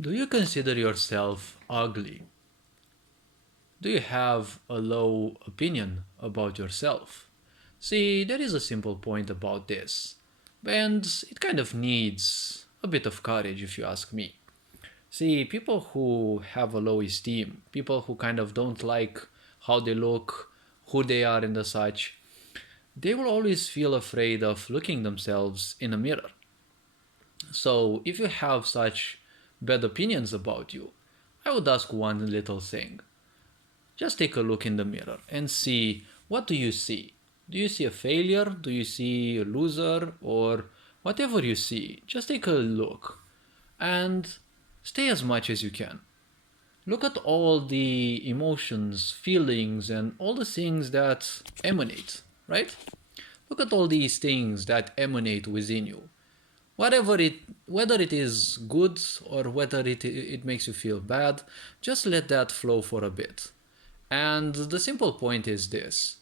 Do you consider yourself ugly? Do you have a low opinion about yourself? See, there is a simple point about this, and it kind of needs a bit of courage if you ask me. See, people who have a low esteem, people who kind of don't like how they look, who they are, and the such, they will always feel afraid of looking themselves in a mirror. So, if you have such bad opinions about you, I would ask one little thing. Just take a look in the mirror and see, what do you see? Do you see a failure? Do you see a loser? Or whatever you see, just take a look and stay as much as you can. Look at all the emotions, feelings, and all the things that emanate, right? Look at all these things that emanate within you. Whatever it, whether it is good or whether it makes you feel bad, just let that flow for a bit. And the simple point is this: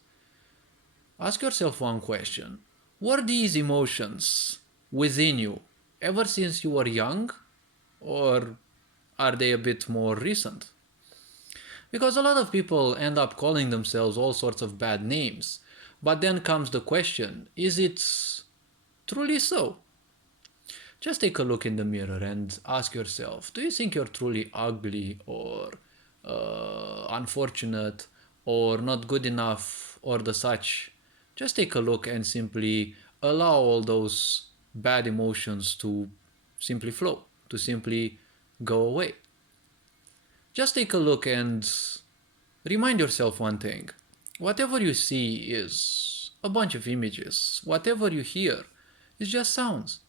ask yourself one question. Were these emotions within you ever since you were young, or are they a bit more recent? Because a lot of people end up calling themselves all sorts of bad names. But then comes the question, is it truly so? Just take a look in the mirror and ask yourself, do you think you're truly ugly or unfortunate or not good enough or the such? Just take a look and simply allow all those bad emotions to simply flow, to simply go away. Just take a look and remind yourself one thing. Whatever you see is a bunch of images. Whatever you hear is just sounds.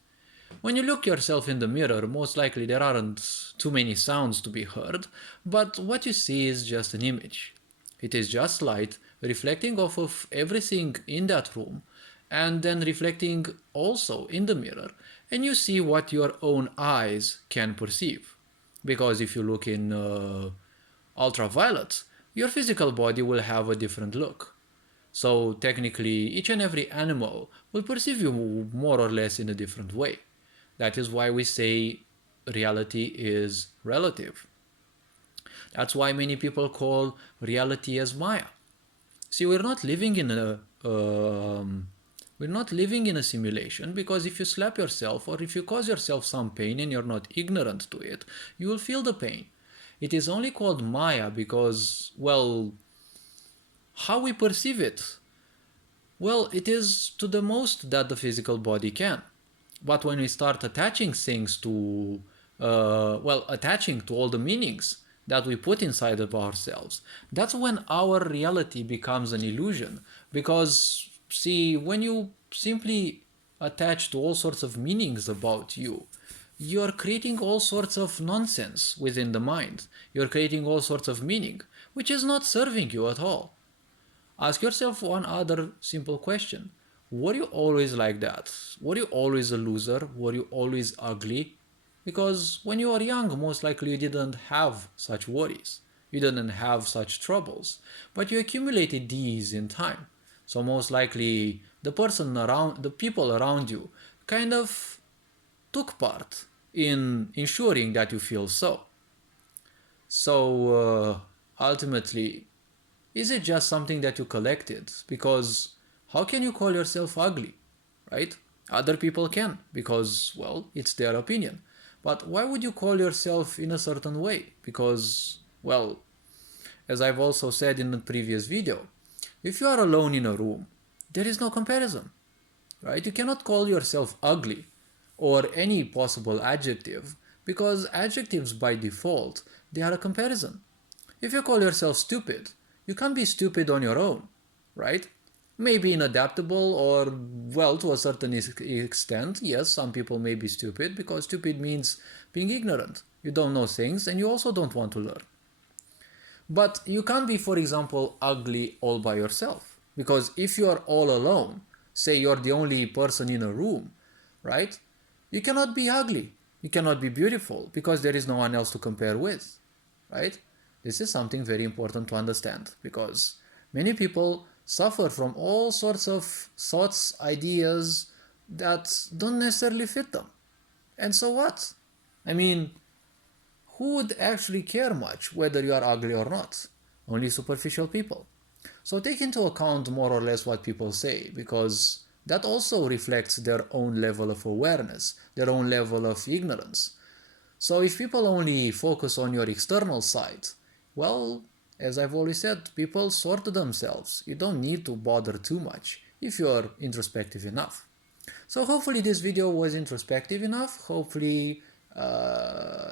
When you look yourself in the mirror, most likely there aren't too many sounds to be heard, but what you see is just an image. It is just light reflecting off of everything in that room and then reflecting also in the mirror, and you see what your own eyes can perceive. Because if you look in ultraviolet, your physical body will have a different look. So technically, each and every animal will perceive you more or less in a different way. That is why we say reality is relative. That's why many people call reality as Maya. See, we're not living in a simulation, because if you slap yourself or if you cause yourself some pain and you're not ignorant to it, you will feel the pain. It is only called Maya because, well, how we perceive it? Well, it is to the most that the physical body can. But when we start attaching things to, attaching to all the meanings that we put inside of ourselves, that's when our reality becomes an illusion. Because, see, when you simply attach to all sorts of meanings about you, you're creating all sorts of nonsense within the mind. You're creating all sorts of meaning, which is not serving you at all. Ask yourself one other simple question. Were you always like that? Were you always a loser? Were you always ugly? Because when you were young, most likely you didn't have such worries. You didn't have such troubles. But you accumulated these in time. So most likely the people around you kind of took part in ensuring that you feel so. So ultimately, is it just something that you collected? Because how can you call yourself ugly, right? Other people can, because, well, it's their opinion. But why would you call yourself in a certain way? Because, well, as I've also said in the previous video, if you are alone in a room, there is no comparison, right? You cannot call yourself ugly or any possible adjective, because adjectives by default, they are a comparison. If you call yourself stupid, you can't be stupid on your own, right? Maybe inadaptable or, well, to a certain extent, yes, some people may be stupid, because stupid means being ignorant. You don't know things and you also don't want to learn. But you can't be, for example, ugly all by yourself. Because if you are all alone, say you're the only person in a room, right? You cannot be ugly. You cannot be beautiful, because there is no one else to compare with, right? This is something very important to understand, because many people suffer from all sorts of thoughts, ideas that don't necessarily fit them. And so what? I mean, who would actually care much whether you are ugly or not? Only superficial people. So take into account more or less what people say, because that also reflects their own level of awareness, their own level of ignorance. So if people only focus on your external side, well, as I've always said, people sort themselves. You don't need to bother too much if you're introspective enough. So hopefully this video was introspective enough. Hopefully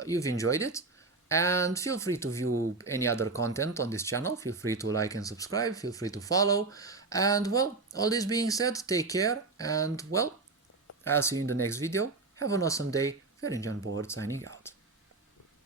you've enjoyed it. And feel free to view any other content on this channel. Feel free to like and subscribe. Feel free to follow. And well, all this being said, take care. And well, I'll see you in the next video. Have an awesome day. Ferenc Board signing out.